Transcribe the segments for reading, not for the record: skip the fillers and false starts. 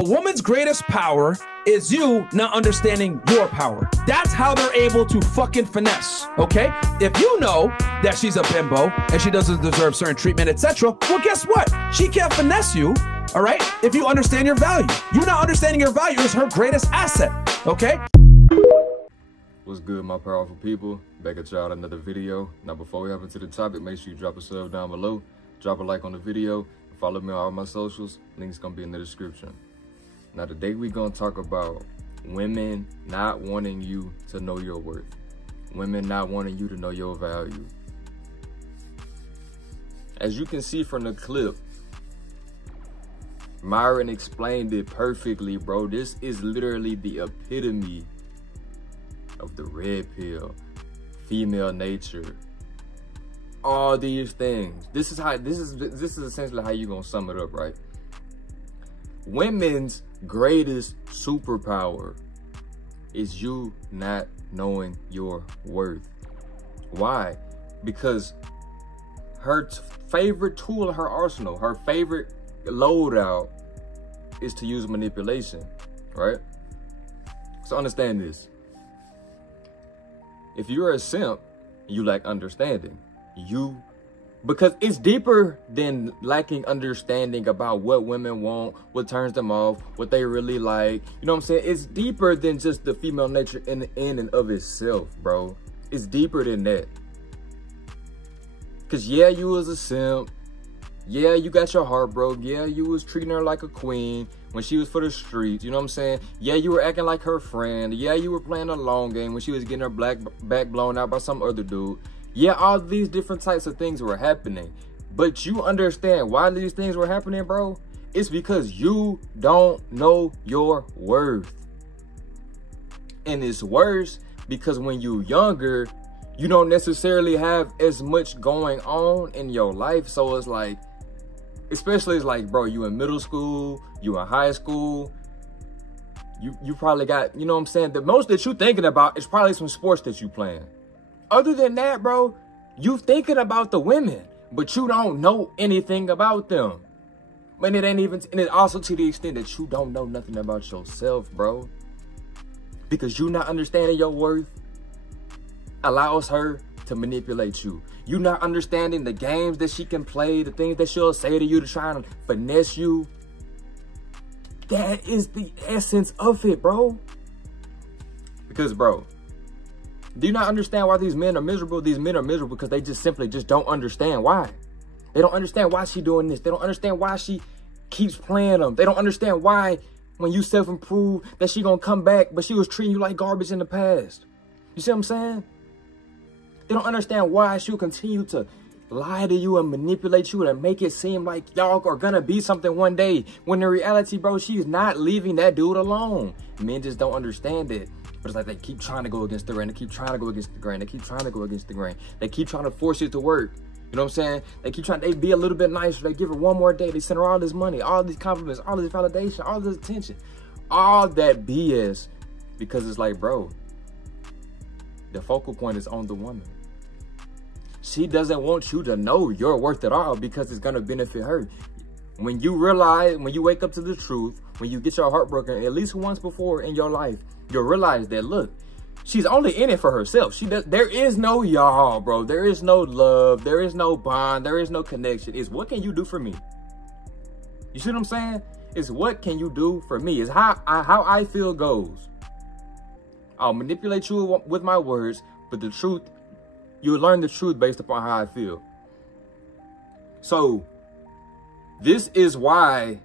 A woman's greatest power is you not understanding your power. That's how they're able to fucking finesse, okay? If you know that she's a bimbo and she doesn't deserve certain treatment, etc., well, guess what? She can't finesse you, all right? If you understand your value. You not understanding your value is her greatest asset, okay? What's good, my powerful people? Back at y'all another video. Now, before we hop into the topic, make sure you drop a sub down below, drop a like on the video, follow me on all my socials. Links gonna be in the description. Now, today we gonna talk about women not wanting you to know your worth. Women not wanting you to know your value. As you can see from the clip, Myron explained it perfectly, bro. This is literally the epitome of the red pill, female nature, all these things. This is essentially how you gonna sum it up, right? Women's greatest superpower is you not knowing your worth. Why? Because her favorite tool in her arsenal, her favorite loadout is to use manipulation, right? So understand this. If you're a simp, you lack understanding. Because it's deeper than lacking understanding about what women want, what turns them off, what they really like. You know what I'm saying? It's deeper than just the female nature in and of itself, bro. It's deeper than that. Because yeah, you was a simp. Yeah, you got your heart broke. Yeah, you was treating her like a queen when she was for the streets. You know what I'm saying? Yeah, you were acting like her friend. Yeah, you were playing a long game when she was getting her back blown out by some other dude. Yeah, all these different types of things were happening. But you understand why these things were happening, bro? It's because you don't know your worth. And it's worse because when you're younger, you don't necessarily have as much going on in your life. So it's like, especially it's like, bro, you in middle school, you in high school, you probably got, you know what I'm saying? The most that you thinking about is probably some sports that you playing. Other than that, bro, you thinking about the women, but you don't know anything about them. And it ain't even, and it also to the extent that you don't know nothing about yourself, bro. Because you not understanding your worth allows her to manipulate you. You not understanding the games that she can play, the things that she'll say to you to try and finesse you. That is the essence of it, bro. Because, bro, do you not understand why these men are miserable? These men are miserable because they just simply don't understand why. They don't understand why she doing this. They don't understand why she keeps playing them. They don't understand why when you self-improve that she gonna come back, but she was treating you like garbage in the past. You see what I'm saying? They don't understand why she'll continue to lie to you and manipulate you and make it seem like y'all are gonna be something one day. When in reality, bro, she's not leaving that dude alone. Men just don't understand it. But it's like they keep trying to go against the grain. They keep trying to go against the grain. They keep trying to go against the grain. They keep trying to force it to work. You know what I'm saying? They keep trying, they be a little bit nicer. They give her one more day. They send her all this money, all these compliments, all this validation, all this attention. All that BS. Because it's like, bro, the focal point is on the woman. She doesn't want you to know your worth at all because it's going to benefit her. When you realize, when you wake up to the truth, when you get your heart broken at least once before in your life, you'll realize that, look, she's only in it for herself. There is no y'all, bro. There is no love. There is no bond. There is no connection. It's what can you do for me? You see what I'm saying? It's what can you do for me? It's how I feel goes. I'll manipulate you with my words, but the truth, you'll learn the truth based upon how I feel. So this is why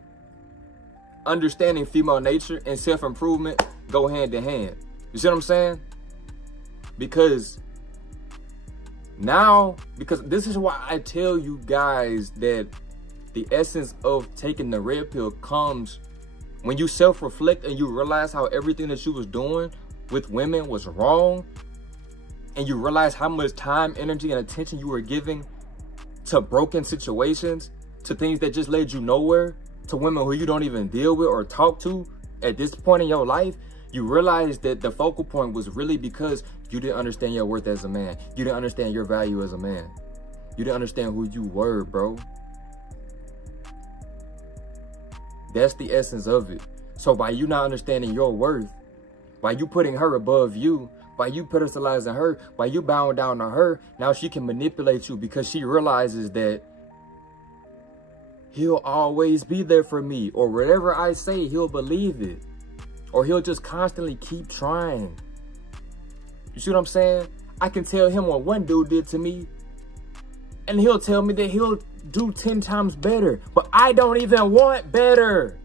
understanding female nature and self-improvement go hand in hand. You see what I'm saying? Because this is why I tell you guys that the essence of taking the red pill comes when you self-reflect and you realize how everything that you was doing with women was wrong, and you realize how much time, energy, and attention you were giving to broken situations, to things that just led you nowhere, to women who you don't even deal with or talk to at this point in your life. You realize that the focal point was really because you didn't understand your worth as a man. You didn't understand your value as a man. You didn't understand who you were, bro. That's the essence of it. So by you not understanding your worth, by you putting her above you, by you pedestalizing her, by you bowing down to her, now she can manipulate you because she realizes that he'll always be there for me, or whatever I say, he'll believe it, or he'll just constantly keep trying. You see what I'm saying? I can tell him what one dude did to me, and he'll tell me that he'll do 10 times better, but I don't even want better.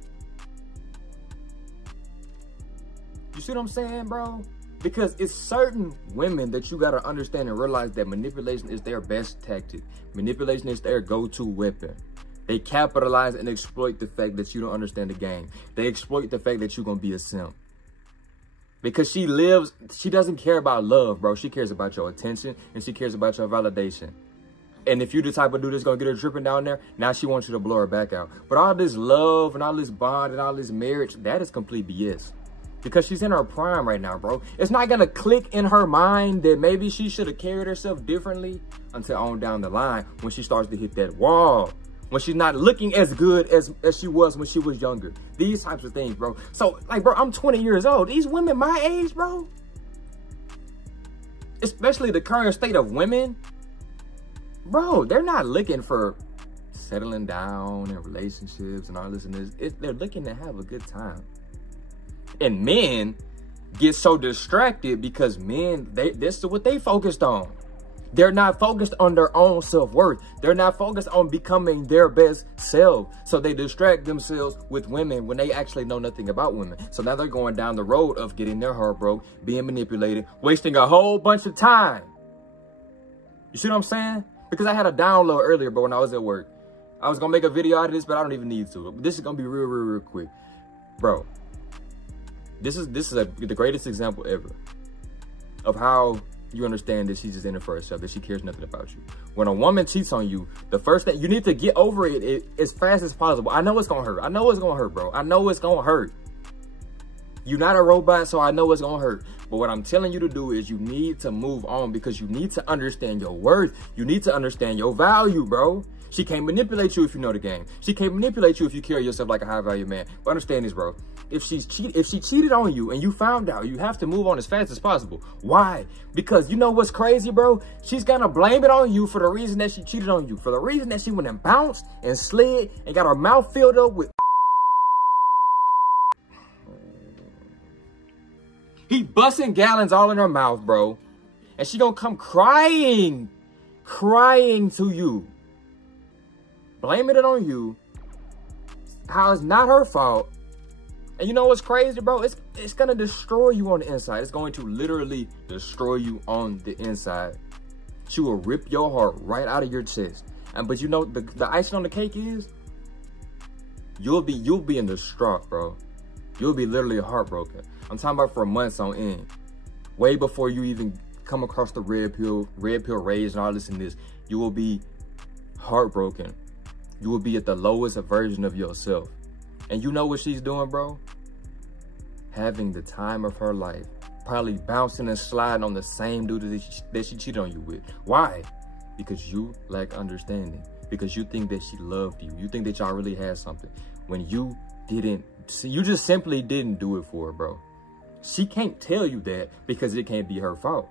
You see what I'm saying, bro? Because it's certain women that you got to understand and realize that manipulation is their best tactic. Manipulation is their go-to weapon. They capitalize and exploit the fact that you don't understand the game. They exploit the fact that you're going to be a simp. Because she doesn't care about love, bro. She cares about your attention and she cares about your validation. And if you're the type of dude that's going to get her dripping down there, now she wants you to blow her back out. But all this love and all this bond and all this marriage, that is complete BS. Because she's in her prime right now, bro. It's not going to click in her mind that maybe she should have carried herself differently until on down the line when she starts to hit that wall. When she's not looking as good as she was when she was younger. These types of things, bro. So, like, bro, I'm 20 years old. These women my age, bro, especially the current state of women, bro, they're not looking for settling down in relationships and all this and this. They're looking to have a good time. And men get so distracted because men, this is what they focused on. They're not focused on their own self-worth. They're not focused on becoming their best self. So they distract themselves with women when they actually know nothing about women. So now they're going down the road of getting their heart broke, being manipulated, wasting a whole bunch of time. You see what I'm saying? Because I had a download earlier, but when I was at work, I was going to make a video out of this, but I don't even need to. This is going to be real quick. Bro, this is the greatest example ever of how you understand that she's just in it for herself, that she cares nothing about you. When a woman cheats on you, the first thing, you need to get over it as fast as possible. I know it's going to hurt. I know it's going to hurt, bro. I know it's going to hurt. You're not a robot, so I know it's going to hurt. But what I'm telling you to do is you need to move on because you need to understand your worth. You need to understand your value, bro. She can't manipulate you if you know the game. She can't manipulate you if you carry yourself like a high-value man. But understand this, bro. If she cheated on you and you found out, you have to move on as fast as possible. Why? Because you know what's crazy, bro? She's gonna blame it on you for the reason that she cheated on you. For the reason that she went and bounced and slid and got her mouth filled up with... He busting gallons all in her mouth, bro. And she gonna come crying to you. Blaming it on you. How it's not her fault. And you know what's crazy, bro? It's gonna destroy you on the inside. It's going to literally destroy you on the inside. She will rip your heart right out of your chest. But you know, the icing on the cake is you'll be in distraught, bro. You'll be literally heartbroken. I'm talking about for months on end. Way before you even come across the red pill rage and all this and this. You will be heartbroken. You will be at the lowest version of yourself. And you know what she's doing, bro? Having the time of her life. Probably bouncing and sliding on the same dude that she cheated on you with. Why? Because you lack understanding. Because you think that she loved you. You think that y'all really had something. When you didn't. See, you just simply didn't do it for her, bro. She can't tell you that because it can't be her fault.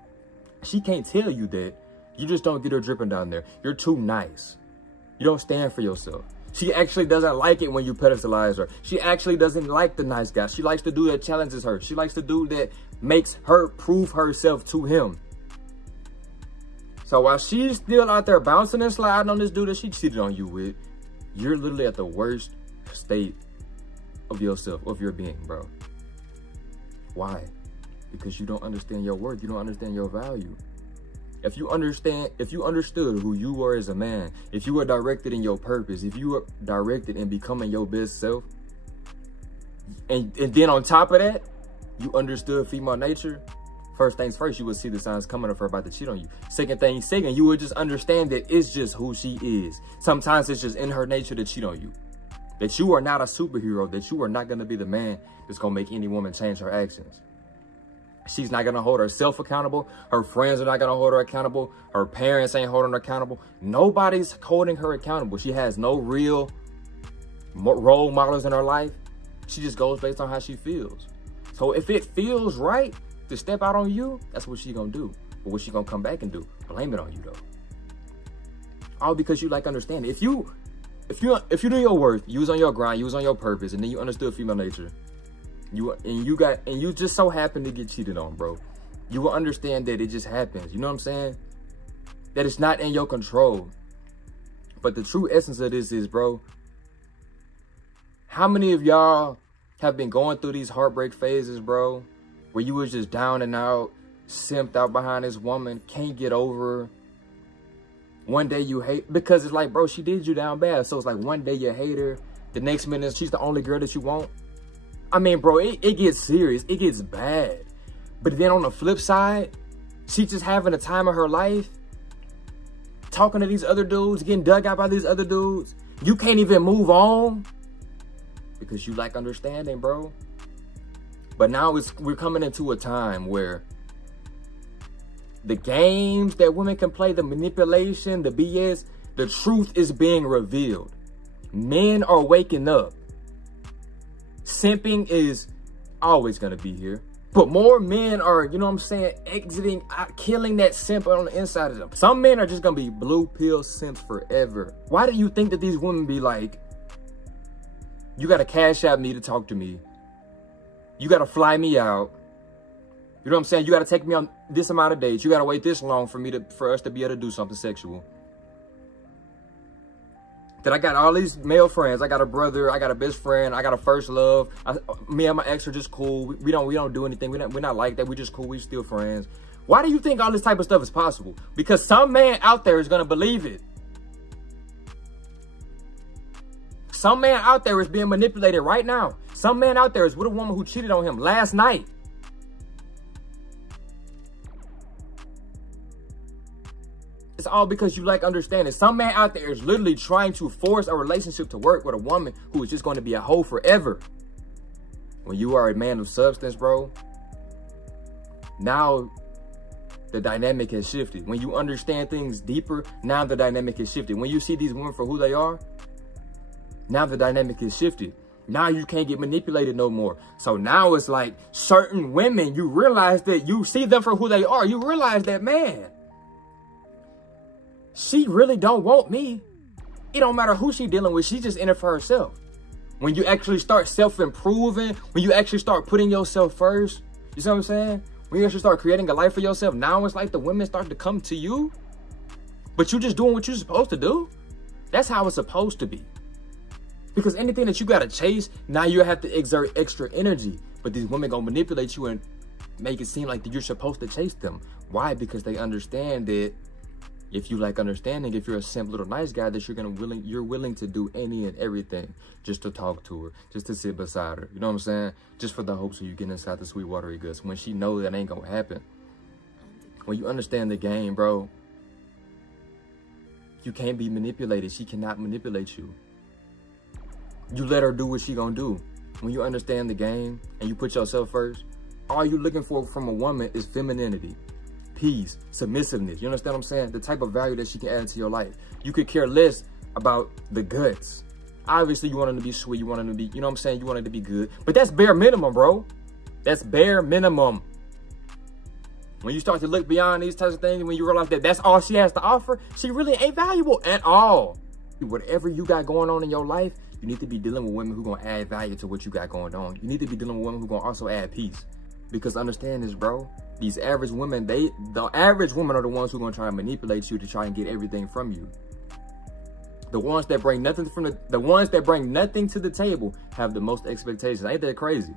She can't tell you that. You just don't get her dripping down there. You're too nice. You don't stand for yourself. She actually doesn't like it when you pedestalize her. She actually doesn't like the nice guy. She likes to do that challenges her. She likes to do that makes her prove herself to him. So while she's still out there bouncing and sliding on this dude that she cheated on you with, you're literally at the worst state of yourself, of your being, bro. Why? Because you don't understand your worth. You don't understand your value. If you understood who you were as a man, if you were directed in your purpose, if you were directed in becoming your best self, and then on top of that, you understood female nature, first things first, you would see the signs coming of her about to cheat on you. Second, you would just understand that it's just who she is. Sometimes it's just in her nature to cheat on you. That you are not a superhero, that you are not going to be the man that's going to make any woman change her actions. She's not going to hold herself accountable. Her friends are not going to hold her accountable. Her parents ain't holding her accountable. Nobody's holding her accountable. She has no real role models in her life. She just goes based on how she feels. So if it feels right to step out on you, that's what she gonna do. But what she gonna come back and do? Blame it on you though. All because you like understanding. If you knew your worth, you was on your grind, you was on your purpose, and then you understood female nature, you just so happened to get cheated on, bro. You will understand that it just happens. You know what I'm saying? That it's not in your control. But the true essence of this is, bro, how many of y'all have been going through these heartbreak phases, bro, where you was just down and out, simped out behind this woman, can't get over her. One day you hate, because it's like, bro, she did you down bad. So it's like one day you hate her, the next minute she's the only girl that you want. I mean, bro, it gets serious. It gets bad. But then on the flip side, she's just having a time of her life, talking to these other dudes, getting dug out by these other dudes. You can't even move on because you lack understanding, bro. But now we're coming into a time where the games that women can play, the manipulation, the BS, the truth is being revealed. Men are waking up. Simping is always going to be here. But more men are, you know what I'm saying, exiting, killing that simp on the inside of them. Some men are just going to be blue pill simps forever. Why do you think that these women be like, you got to cash out me to talk to me. You got to fly me out. You know what I'm saying? You got to take me on this amount of dates. You got to wait this long for us to be able to do something sexual. That I got all these male friends. I got a brother. I got a best friend. I got a first love. Me and my ex are just cool. We don't do anything. We're not like that. We just cool. We still friends. Why do you think all this type of stuff is possible? Because some man out there is going to believe it. Some man out there is being manipulated right now. Some man out there is with a woman who cheated on him last night. It's all because you lack understanding. Some man out there is literally trying to force a relationship to work with a woman who is just going to be a hoe forever. When you are a man of substance, bro, now the dynamic has shifted. When you understand things deeper, now the dynamic has shifted. When you see these women for who they are, now the dynamic has shifted. Now you can't get manipulated no more. So now it's like certain women, you realize that you see them for who they are. You realize that, man, she really don't want me. It don't matter who she dealing with. She's just in it for herself. When you actually start self-improving, when you actually start putting yourself first, you see what I'm saying? When you actually start creating a life for yourself, now it's like the women start to come to you, but you just doing what you're supposed to do. That's how it's supposed to be. Because anything that you got to chase, now you have to exert extra energy. But these women gonna manipulate you and make it seem like that you're supposed to chase them. Why? Because they understand that if you like understanding, if you're a simple little nice guy, that you're willing to do any and everything just to talk to her, just to sit beside her. You know what I'm saying? Just for the hopes of you getting inside the sweet watery goods. When she knows that ain't gonna happen. When you understand the game, bro, you can't be manipulated. She cannot manipulate you. You let her do what she gonna do. When you understand the game and you put yourself first, all you're looking for from a woman is femininity, peace, submissiveness. You understand what I'm saying? The type of value that she can add to your life. You could care less about the guts. Obviously, you want them to be sweet. You want them to be, you know what I'm saying? You want it to be good. But that's bare minimum, bro. That's bare minimum. When you start to look beyond these types of things, when you realize that that's all she has to offer, she really ain't valuable at all. Whatever you got going on in your life, you need to be dealing with women who gonna add value to what you got going on. You need to be dealing with women who gonna also add peace. Because understand this, bro. These average women, the average women are the ones who are gonna try and manipulate you to try and get everything from you. The ones that bring nothing the ones that bring nothing to the table have the most expectations. Ain't that crazy?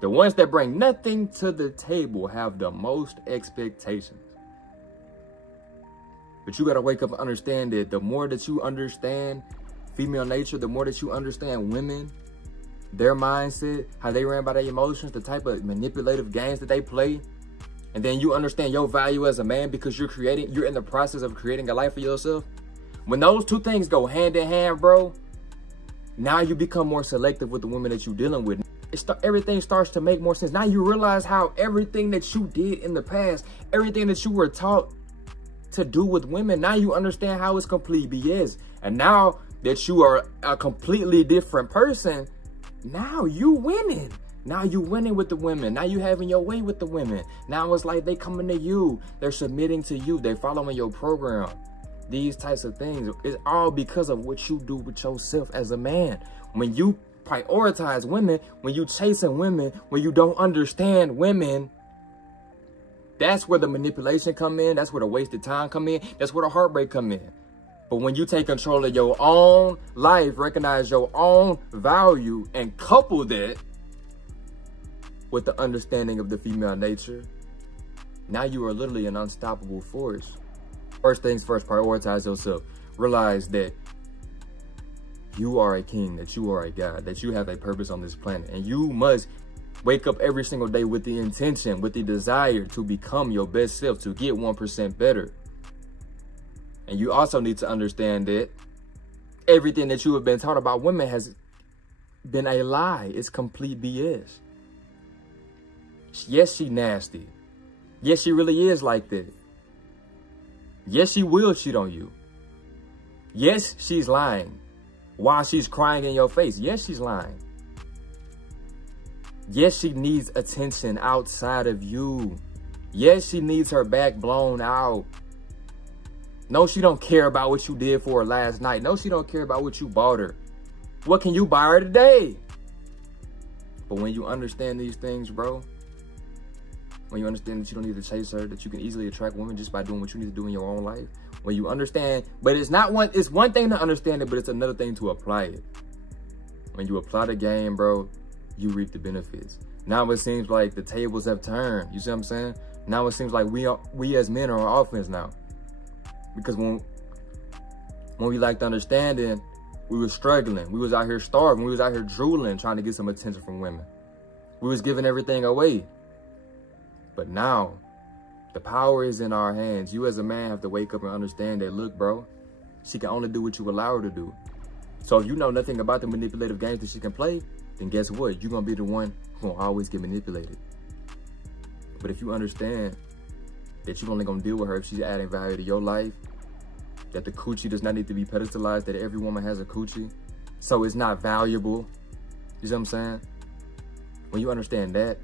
The ones that bring nothing to the table have the most expectations. But you gotta wake up and understand that the more that you understand female nature, the more that you understand women, their mindset, how they ran by their emotions, the type of manipulative games that they play, and then you understand your value as a man because you're in the process of creating a life for yourself. When those two things go hand in hand, bro, now you become more selective with the women that you're dealing with. Everything starts to make more sense. Now you realize how everything that you did in the past, everything that you were taught to do with women, now you understand how it's complete BS. And now that you are a completely different person, now you winning. Now you winning with the women. Now you having your way with the women. Now it's like they coming to you. They're submitting to you. They're following your program. These types of things. It's all because of what you do with yourself as a man. When you prioritize women, when you chasing women, when you don't understand women, that's where the manipulation come in. That's where the wasted time come in. That's where the heartbreak come in. But when you take control of your own life, recognize your own value, and couple that with the understanding of the female nature, now you are literally an unstoppable force. First things first, prioritize yourself. Realize that you are a king, that you are a god, that you have a purpose on this planet. And you must wake up every single day with the intention, with the desire to become your best self, to get 1% better. And you also need to understand that everything that you have been taught about women has been a lie. It's complete BS. Yes, she nasty. Yes, she really is like that. Yes, she will cheat on you. Yes, she's lying while she's crying in your face. Yes, she's lying. Yes, she needs attention outside of you. Yes, she needs her back blown out. No, she don't care about what you did for her last night. No, she don't care about what you bought her. What can you buy her today? But when you understand these things, bro, when you understand that you don't need to chase her, that you can easily attract women just by doing what you need to do in your own life, when you understand, but it's one thing to understand it, but it's another thing to apply it. When you apply the game, bro, you reap the benefits. Now it seems like the tables have turned. You see what I'm saying? Now it seems like we as men are on offense now. Because when we lacked understanding, we was struggling. We was out here starving. We was out here drooling, trying to get some attention from women. We was giving everything away. But now, the power is in our hands. You as a man have to wake up and understand that, look, bro, she can only do what you allow her to do. So if you know nothing about the manipulative games that she can play, then guess what? You're going to be the one who will always get manipulated. But if you understand that you're only going to deal with her if she's adding value to your life, that the coochie does not need to be pedestalized, that every woman has a coochie, so it's not valuable. You see what I'm saying? When you understand that,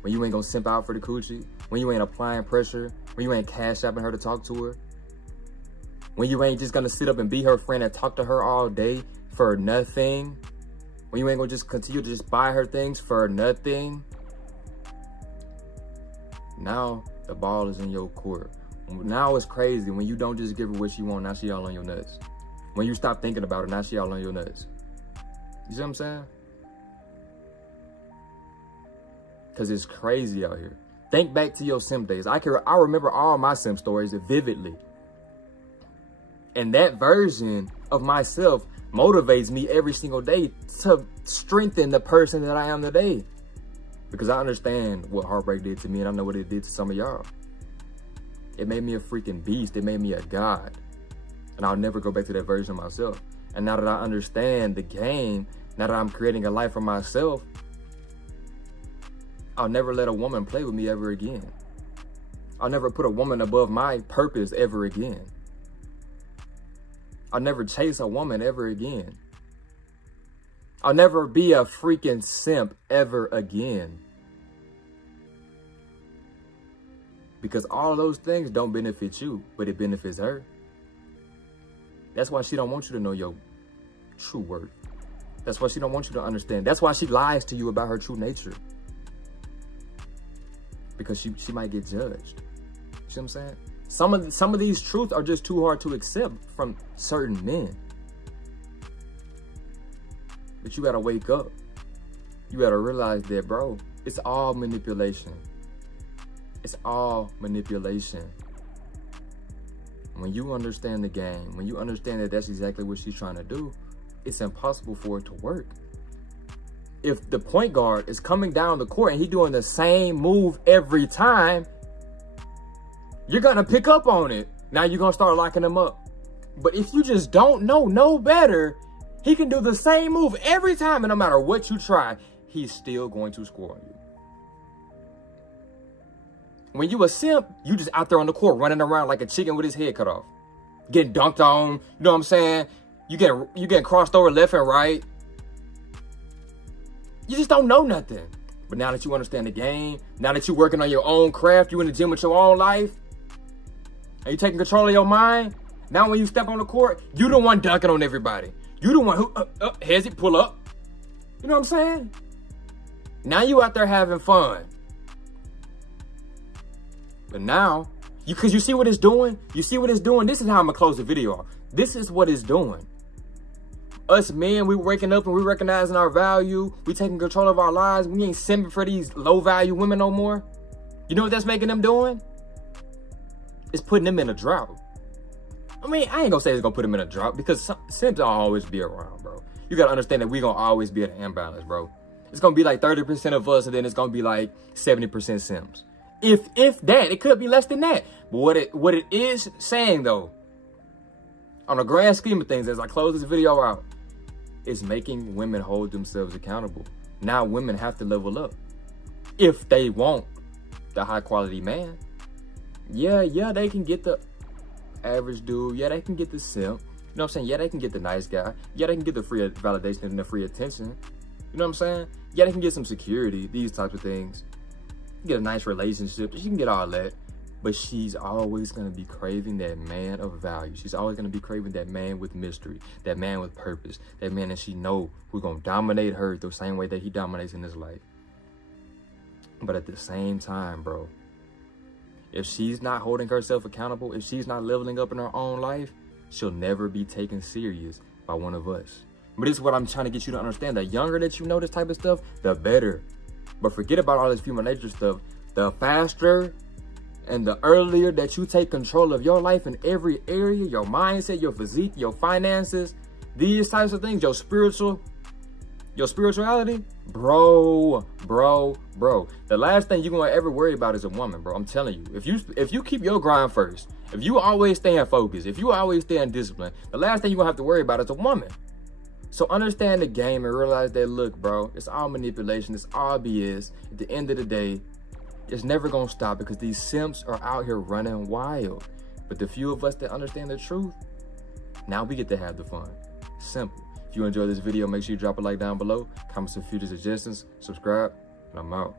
when you ain't gonna simp out for the coochie, when you ain't applying pressure, when you ain't cash apping her to talk to her, when you ain't just gonna sit up and be her friend and talk to her all day for nothing, when you ain't gonna just continue to just buy her things for nothing, now the ball is in your court. Now it's crazy when you don't just give her what she want, now she all on your nuts. When you stop thinking about it, now she all on your nuts. You see what I'm saying? Because it's crazy out here. Think back to your simp days. I remember all my simp stories vividly. And that version of myself motivates me every single day to strengthen the person that I am today. Because I understand what heartbreak did to me, and I know what it did to some of y'all. It made me a freaking beast. It made me a god. And I'll never go back to that version of myself. And now that I understand the game, now that I'm creating a life for myself, I'll never let a woman play with me ever again. I'll never put a woman above my purpose ever again. I'll never chase a woman ever again. I'll never be a freaking simp ever again. Because all those things don't benefit you, but it benefits her. That's why she don't want you to know your true worth. That's why she don't want you to understand. That's why she lies to you about her true nature. Because she might get judged. You see what I'm saying? Some of these truths are just too hard to accept from certain men. But you gotta wake up. You gotta realize that, bro, it's all manipulation. It's all manipulation. When you understand the game, when you understand that that's exactly what she's trying to do, it's impossible for it to work. If the point guard is coming down the court and he's doing the same move every time, you're gonna pick up on it. Now you're gonna start locking him up. But if you just don't know no better, he can do the same move every time, and no matter what you try, he's still going to score on you. When you a simp, you just out there on the court running around like a chicken with his head cut off. Getting dunked on, you know what I'm saying? You getting crossed over left and right. You just don't know nothing. But now that you understand the game, now that you're working on your own craft, you in the gym with your own life, and you taking control of your mind, now when you step on the court, you the one dunking on everybody. You the one who, heads it, pull up. You know what I'm saying? Now you out there having fun. But now, because you see what it's doing? You see what it's doing? This is how I'm going to close the video off. This is what it's doing. Us men, we waking up and we recognizing our value. We taking control of our lives. We ain't simping for these low value women no more. You know what that's making them doing? It's putting them in a drought. I mean, I ain't gonna say it's gonna put them in a drought because simps don't always be around, bro. You gotta understand that we gonna always be at an imbalance, bro. It's gonna be like 30% of us and then it's gonna be like 70% simps. If that, it could be less than that. But what it is saying though, on the grand scheme of things, as I close this video out, is making women hold themselves accountable. Now women have to level up if they want the high quality man. Yeah, they can get the average dude. Yeah, they can get the simp. You know what I'm saying? Yeah, they can get the nice guy. Yeah, they can get the free validation and the free attention. You know what I'm saying? Yeah, they can get some security, these types of things. Get a nice relationship. She can get all that. But she's always going to be craving that man of value. She's always going to be craving that man with mystery, that man with purpose, that man that she know who's going to dominate her the same way that he dominates in his life. But at the same time, bro, if she's not holding herself accountable, if she's not leveling up in her own life, she'll never be taken serious by one of us. But this is what I'm trying to get you to understand. The younger that you know this type of stuff, the better. But forget about all this human nature stuff. The faster and the earlier that you take control of your life in every area, your mindset, your physique, your finances, these types of things, your spirituality, bro. The last thing you're gonna ever worry about is a woman, bro. I'm telling you. If you keep your grind first, if you always stay in focus, if you always stay in discipline, the last thing you're gonna have to worry about is a woman. So understand the game and realize that, look, bro, it's all manipulation, it's all BS. At the end of the day, it's never gonna stop because these simps are out here running wild. But the few of us that understand the truth, now we get to have the fun. Simple. If you enjoyed this video, make sure you drop a like down below, comment some future suggestions, subscribe, and I'm out.